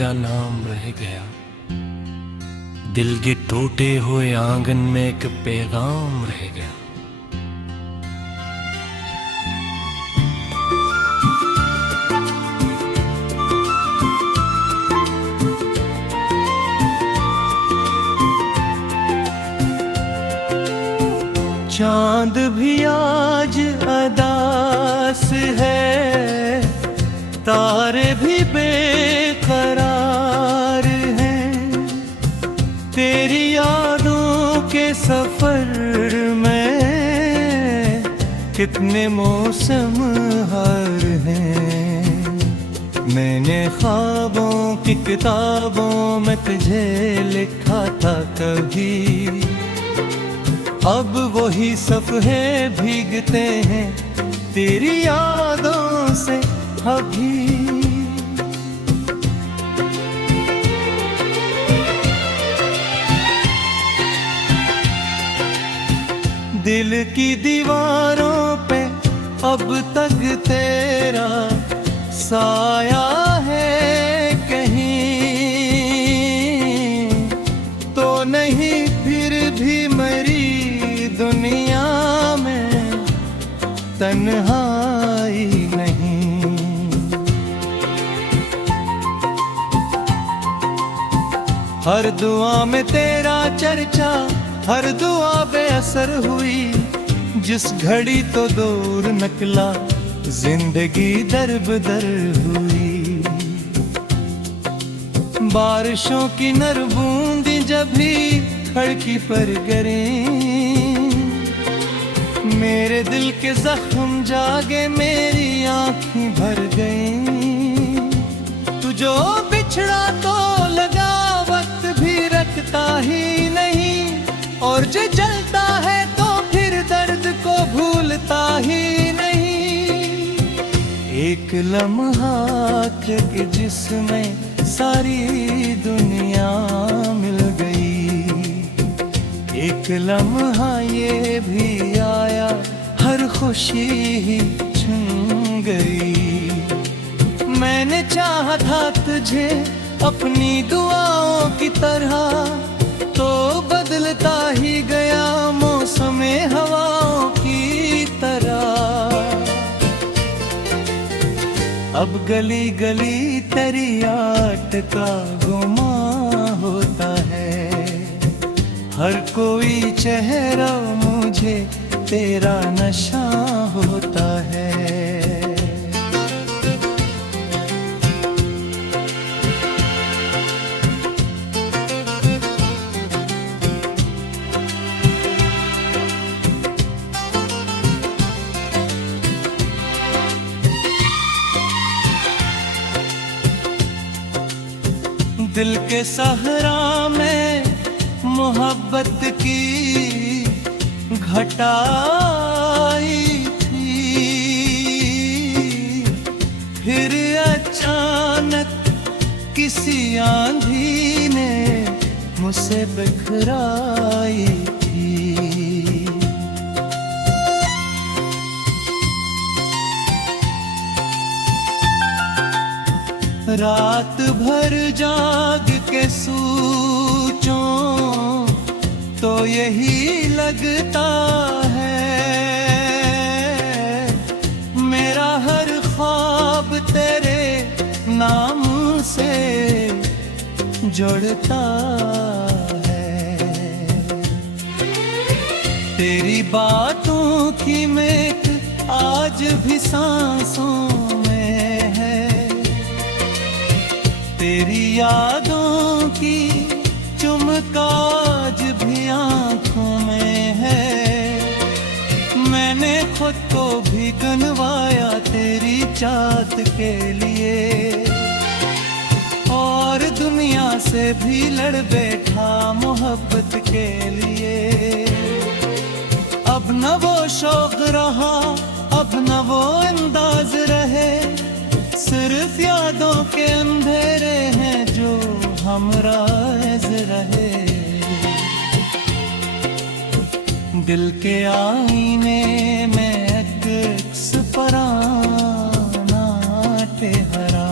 तेरा नाम रह गया। दिल के टूटे हुए आंगन में एक पैगाम रह गया। चांद भी आज अदास है, तारे भी बेकरार हैं। तेरी यादों के सफर में कितने मौसम हर हैं। मैंने ख्वाबों की किताबों में तुझे लिखा था कभी, अब वही सफ़हे भीगते हैं तेरी यादों से अभी। दिल की दीवारों पे अब तक तेरा साया है कहीं तो नहीं, फिर भी मरी दुनिया में तन्हाई नहीं। हर दुआ में तेरा चर्चा, हर दुआ बेअसर हुई। जिस घड़ी तो दूर निकला, जिंदगी दरबदर हुई। बारिशों की नर बूंदी जब भी खिड़की पर गिरी, मेरे दिल के जख्म जागे, मेरी आँखें भर गईं। तू जो बिछड़ा तो लगा, वक्त भी रखता ही नहीं। और जो जलता है तो फिर दर्द को भूलता ही नहीं। एक लम्हा के जिसमें सारी दुनिया मिल गई। एक लम्हा ये भी आया, हर खुशी ही छुन गई। मैंने चाहा था तुझे अपनी दुआओं की तरह, तो बदलता ही गया मौसम हवाओं की तरह। अब गली गली तेरी याद का गुमा होता है। हर कोई चेहरा मुझे तेरा नशा होता है। दिल के सहरा में मोहब्बत की घटाई थी, फिर अचानक किसी आंधी ने मुझसे बिखराई थी। रात भर जाग के सोचूं तो यही लगता है, मेरा हर ख्वाब तेरे नाम से जुड़ता है। तेरी बातों की महक आज भी सांसों में है। तेरी यादों की चुमक आज भी आँखों में है। मैंने खुद को भी गंवाया तेरी चाहत के लिए, और दुनिया से भी लड़ बैठा मोहब्बत के लिए। अब न वो शौक रहा, अब न वो अंदाज रहे, सिर्फ यादों के अंधेरे हैं जो हमराज रहे। दिल के आईने में अक्स पराना ठहरा,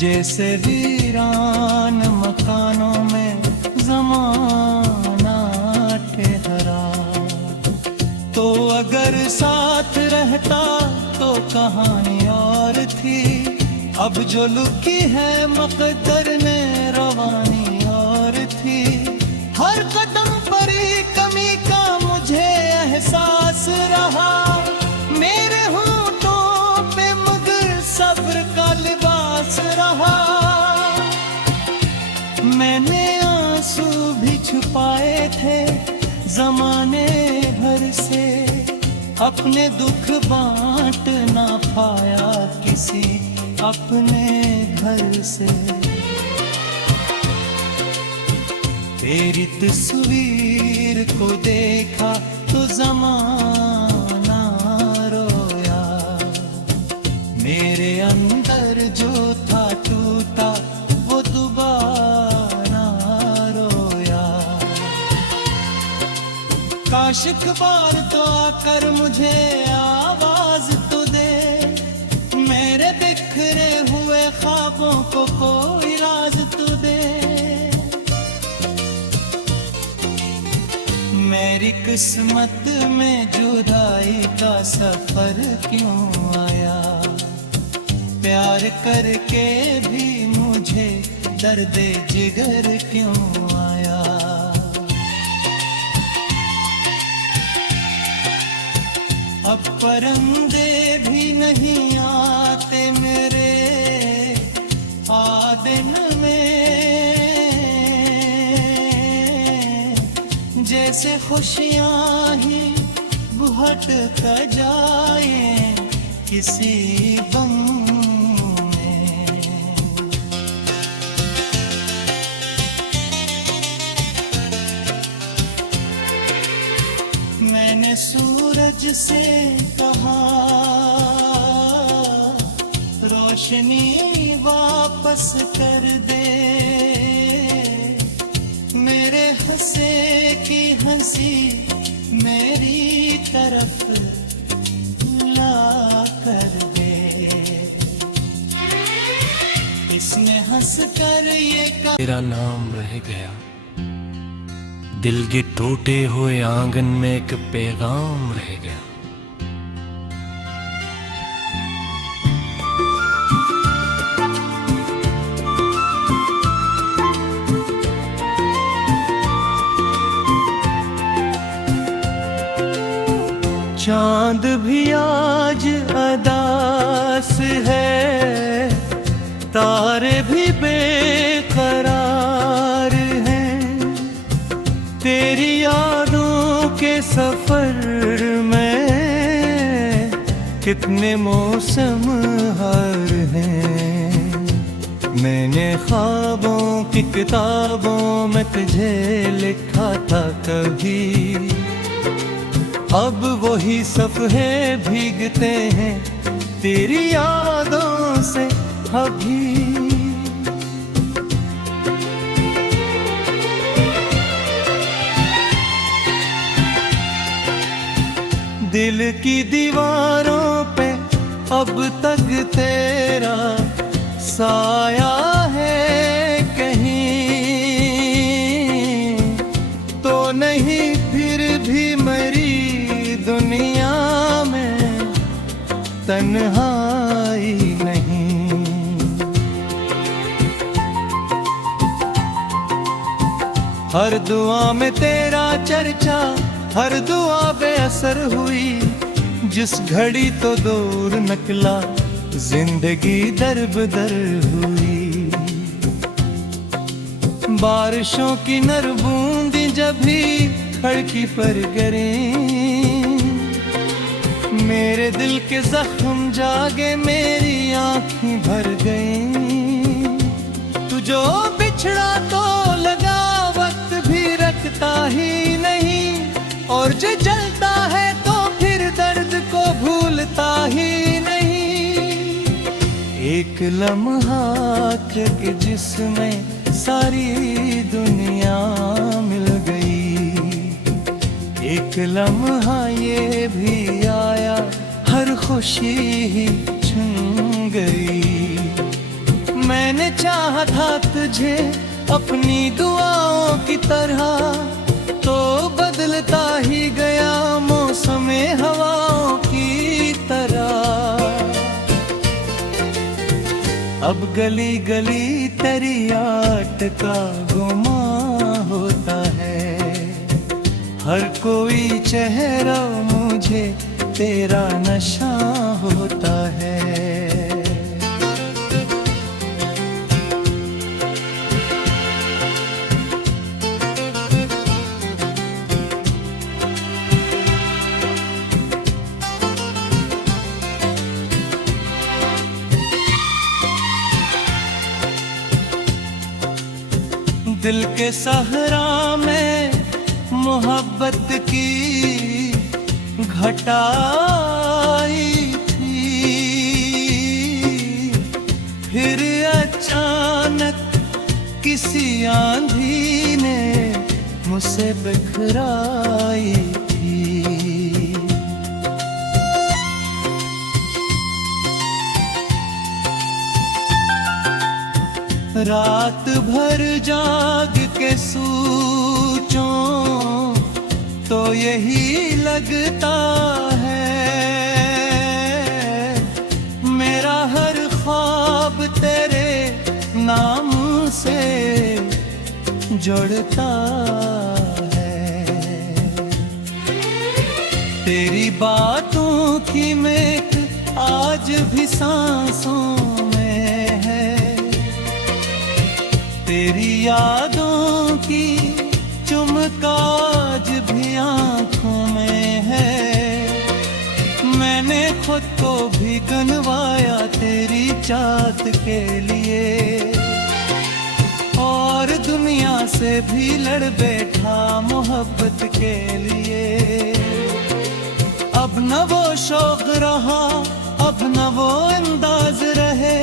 जैसे वीरान मकानों में ज़माना ठहरा। तो अगर साथ रहता तो कहानी और थी, अब जो लुकी है मकदर ने रवानी और थी। हर कदम पर एक कमी का मुझे एहसास रहा, मेरे होठों पे मगर सब्र का लिबास रहा। मैंने आंसू भी छुपाए थे जमाने भर से, अपने दुख बांट ना पाया किसी अपने घर से। तेरी तस्वीर को देखा तो ज़माना रोया, मेरे अंदर जो था टूटा वो दोबारा रोया। काश एक बार तो आकर मुझे आवाज तो दे, मेरे बिखरे हुए ख्वाबों को कोई राज तो दे। मेरी किस्मत में जुदाई का सफर क्यों आया, प्यार करके भी मुझे दर्द जिगर क्यों आया। अब परिंदे भी नहीं आते मेरे आदन में, जैसे खुशियाँ ही बुहट कर जाए किसी गम में। मैंने सूरज से कहा रोशनी वापस कर दे, मेरे हंसे की हंसी मेरी तरफ ला कर दे। इसने हंस कर ये कहा तेरा नाम रह गया, दिल के टूटे हुए आंगन में एक पैगाम रह गया। चांद भी आज अदास है, तारे भी बेकरार हैं, तेरी यादों के सफर में कितने मौसम हर हैं। मैंने ख्वाबों की किताबों में तुझे लिखा था कभी, अब वही सफ़हे भीगते हैं तेरी यादों से अभी। दिल की दीवारों पे अब तक तेरा साया है कहीं तो नहीं, फिर भी मेरी दुनिया में तन्हाई नहीं। हर दुआ में तेरा चर्चा, हर दुआ बेअसर हुई, जिस घड़ी तो दूर निकला जिंदगी दरबदर हुई। बारिशों की नर बूंदी जब भी खिड़की पर गिरी, मेरे दिल के जख्म जागे मेरी आँखें भर गईं। तू जो बिछड़ा तो लगा वक्त भी रखता ही नहीं, और जो जलता है तो फिर दर्द को भूलता ही नहीं। एक लम्हा के जिसमें सारी दुनिया मिल गई, एक लम्हा ये भी आया हर खुशी ही छून गई। मैं मैंने चाहा था तुझे अपनी दुआओं की तरह, तो बदलता ही गया मौसम हवाओं की तरह। अब गली गली तेरी याद का गुमा होता है, हर कोई चेहरा मुझे तेरा नशा होता है। दिल के सहरा में मोहब्बत की घटाई थी, फिर अचानक किसी आंधी ने मुझसे बिखराई थी। रात भर जाग के सोचूं तो यही लगता है, मेरा हर ख्वाब तेरे नाम से जुड़ता है। तेरी बातों की महक आज भी सांसों में है, तेरी यादों की चुमक आज भी आँखों में है। मैंने खुद को भी गनवाया तेरी चाहत के लिए, और दुनिया से भी लड़ बैठा मोहब्बत के लिए। अब न वो शौक रहा, अब न वो अंदाज रहे,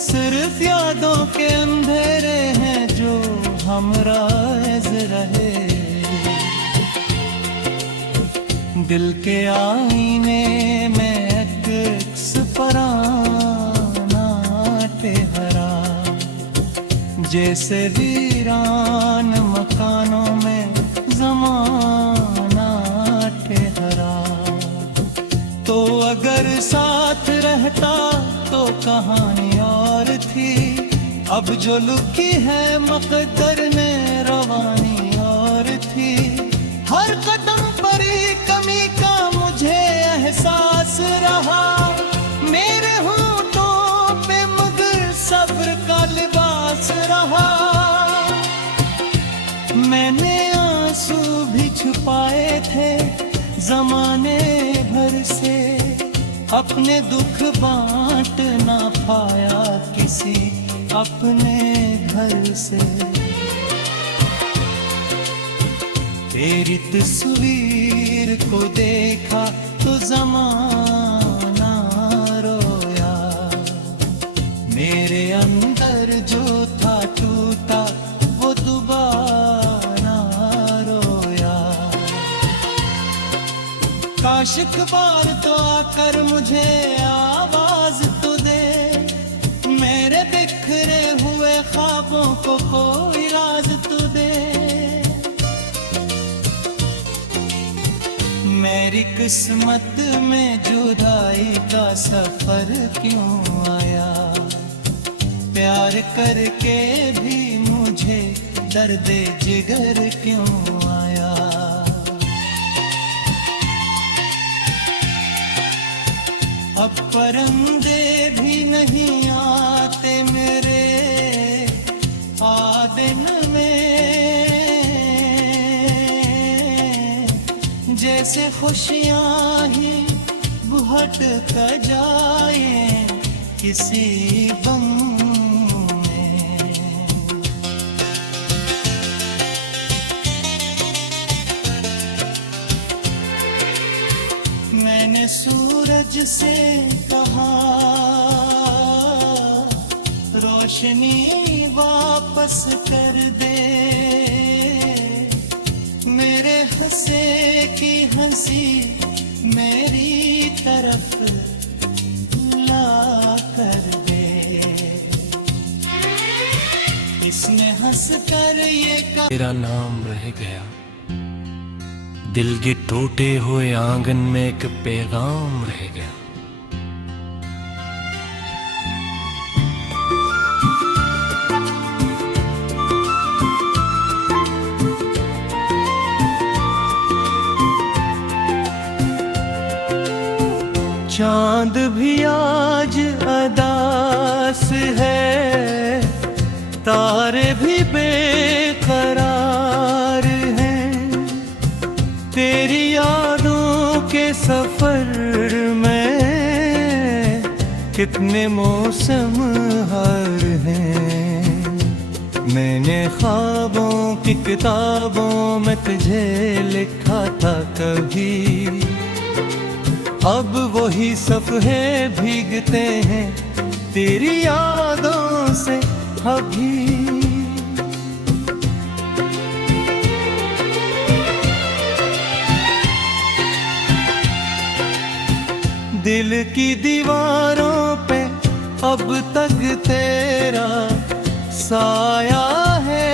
सिर्फ यादों के अंधेरे हैं जो हमराज रहे। दिल के आईने में अक्स पराना ठहरा, जैसे वीरान मकानों में ज़माना ठहरा। तो अगर साथ रहता तो कहानी और थी, अब जो लुकी है मकदर ने रवानी और थी। हर कदम पर ही कमी का मुझे एहसास रहा, मेरे होठों पे मगर सब्र का लिबास रहा। मैंने आंसू भी छुपाए थे जमाने भर से, अपने दुख बांट ना पाया किसी अपने घर से। तेरी तस्वीर को देखा तो जमाना रोया, मेरे अंदर जो था टूटा वो दोबारा रोया। काश एक बार तो आकर मुझे आवाज तो दे, मेरे बिखरे हुए ख्वाबों को कोई राज तो दे। मेरी किस्मत में जुदाई का सफर क्यों आया, प्यार करके भी मुझे दर्द जिगर क्यों आया। अब परिंदे भी नहीं आते मेरे आदिन में, जैसे खुशियाँ ही बुहट कर जाए किसी गम में। मैंने सूरज से कहा रोशनी वापस कर दे, मेरे हंसे की हंसी मेरी तरफ ला कर दे। किसने हंस कर ये कहा तेरा नाम रह गया। दिल के टूटे हुए आंगन में एक पैगाम रह गया। चांद भी आज अदास है, तारे भी बेकरार हैं। तेरी यादों के सफर में कितने मौसम हर हैं। मैंने ख्वाबों की किताबों में तुझे लिखा था कभी, अब वही सफ़हे भीगते हैं तेरी यादों से अभी। दिल की दीवारों पे अब तक तेरा साया है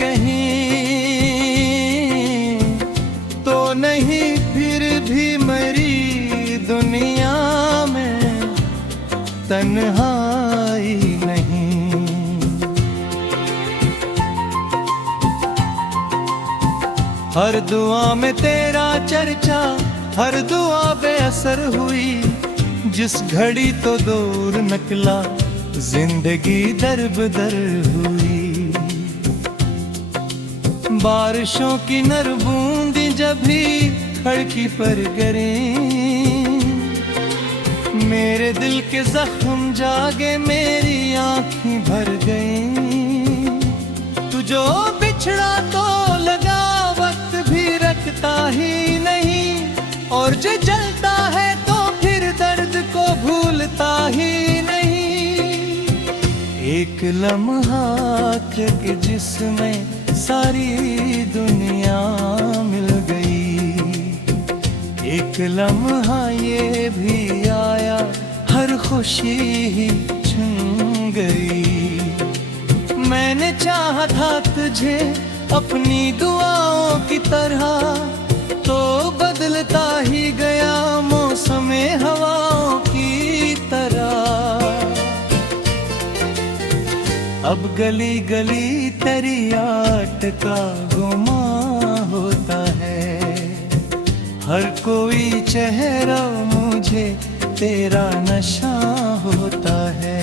कहीं तो नहीं, फिर भी मरी दुनिया में तन्हाई नहीं। हर दुआ में तेरा चर्चा, हर दुआ बेअसर हुई। जिस घड़ी तो दूर निकला, जिंदगी दरबदर हुई। बारिशों की नर बूंदी जब भी खिड़की पर गिरी, मेरे दिल के जख्म जागे, मेरी आँखें भर गईं। तू जो बिछड़ा तो लगा, वक्त भी रखता ही नहीं, और जो जलता है तो फिर दर्द को भूलता ही नहीं। एक लम्हा के जिसमें सारी दुनिया मिल गई, एक लम्हा ये भी आया, हर खुशी ही छूट गई। मैंने चाहा था तुझे अपनी दुआओं की तरह, तो बदलता ही गया मौसम हवाओं की तरह। अब गली गली तेरी याद का गुमा होता है, हर कोई चेहरा मुझे तेरा नशा होता है।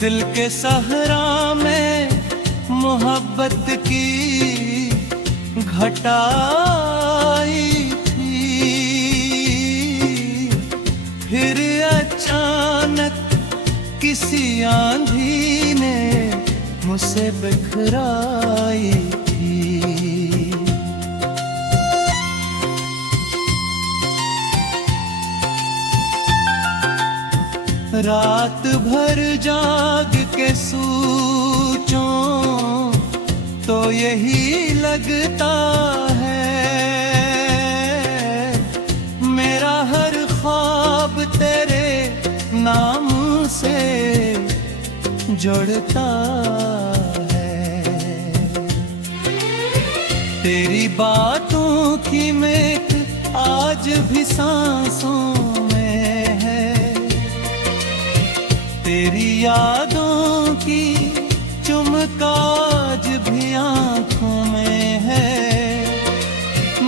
दिल के सहरा में मोहब्बत की घटाई थी, फिर अचानक किसी आंधी ने मुझसे बिखराई थी। रात भर जाग के सोचूं तो यही लगता है, मेरा हर ख्वाब तेरे नाम से जुड़ता है। तेरी बातों की महक आज भी सांसों में है, तेरी यादों की चुमकाज भी आँखों में है।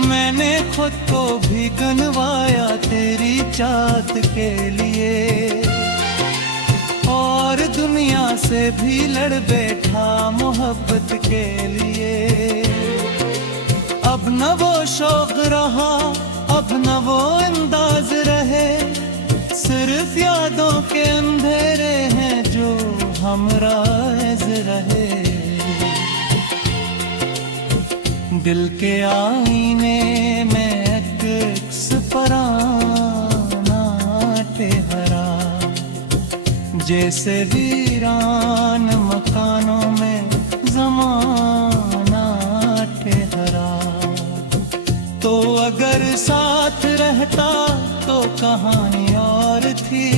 मैंने खुद को भी गनवाया तेरी चाहत के लिए, और दुनिया से भी लड़ बैठा मोहब्बत के लिए। अब न वो शौक रहा, अब न वो अंदाज रहे, सिर्फ यादों के अंधेरे हैं जो हमराज रहे। दिल के आईने में अक्स पराना ठहरा, जैसे वीरान मकानों में ज़माना ठहरा। तो अगर साथ रहता तो कहानी और थी,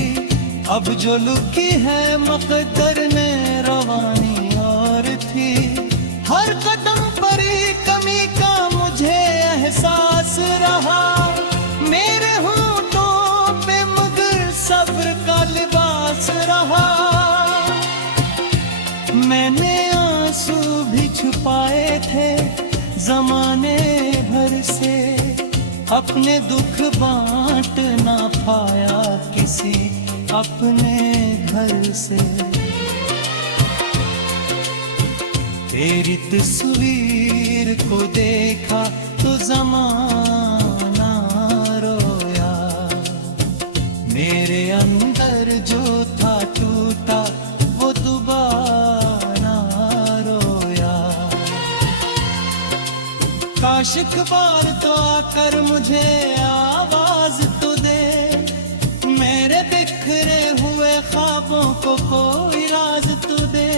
अब जो लुकी है मकद्दर ने रवानी और थी। हर कदम पर ही कमी का मुझे एहसास रहा, मेरे होंठों पे मगर सब्र का लिबास रहा। मैंने आंसू भी छुपाए थे जमाने भर से, अपने दुख बांट ना पाया किसी अपने घर से। तेरी तस्वीर को देखा तो ज़माना रोया, मेरे अंदर जो था टूटा वो दोबारा रोया। काश एक बार तो आकर मुझे आवाज तो दे, मेरे बिखरे हुए ख्वाबों को कोई राज तो दे।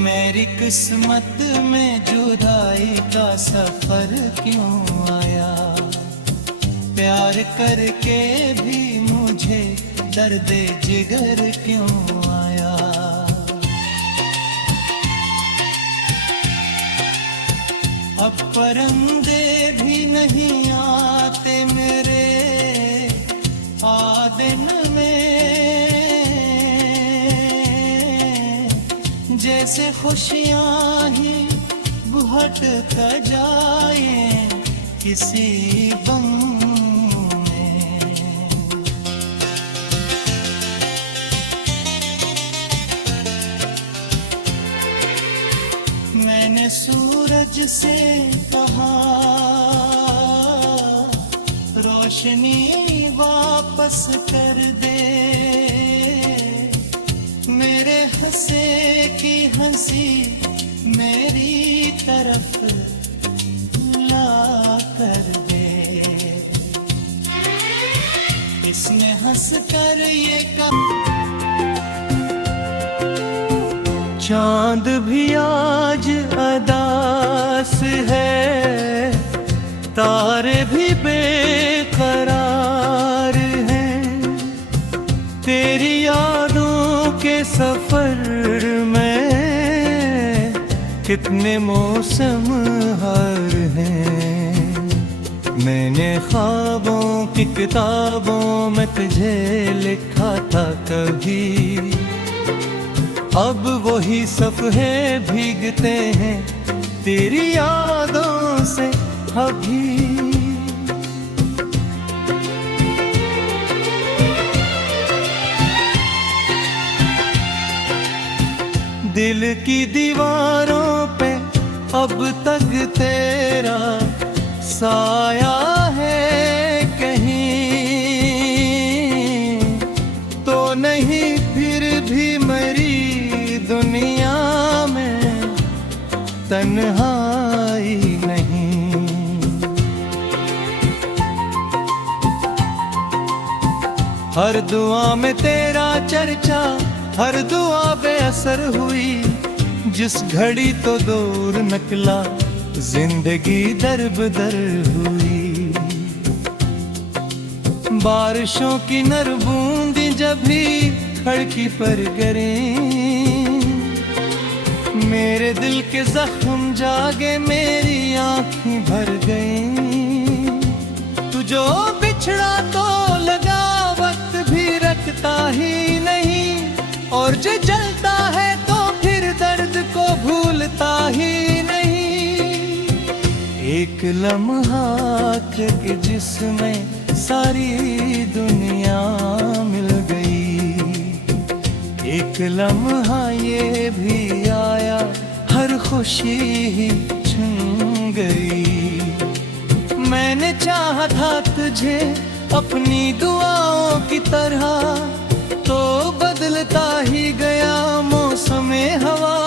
मेरी किस्मत में जुदाई का सफर क्यों आया, प्यार करके भी मुझे दर्द जिगर क्यों आया। अब परिंदे भी नहीं आते मेरे आदन में, जैसे खुशियाँ ही बुहट कर जाए किसी गम में। मैंने सूरज से कहा रोशनी वापस कर दे, मेरे हंसे की हंसी मेरी तरफ ला कर दे। इसने हंस कर ये कहा, चांद भी आज अदास है, तारे भी बेकरार हैं, तेरी यादों के सफर में कितने मौसम हर हैं। मैंने ख्वाबों की किताबों में तुझे लिखा था कभी, अब वही सफ़हे भीगते हैं तेरी यादों से अभी। दिल की दीवारों पे अब तक तेरा साया है कहीं, तो नहीं फिर भी मरी दुनिया में तन्हाई नहीं। हर दुआ में तेरा चर्चा, हर दुआ बेअसर हुई, जिस घड़ी तो दूर निकला जिंदगी दरबदर हुई। बारिशों की नर बूंदी जब भी खड़की पर गिरी, मेरे दिल के जख्म जागे मेरी आँखें भर गईं। तू जो बिछड़ा तो लगा वक्त भी रखता ही नहीं, और जो जलता है तो फिर दर्द को भूलता ही नहीं। एक लम्हा के जिसमें सारी दुनिया मिल गई, एक लम्हा ये भी आया हर खुशी ही छूट गई। मैंने चाहा था तुझे अपनी दुआओं की तरह, तो बदलता ही गया मौसम हवा।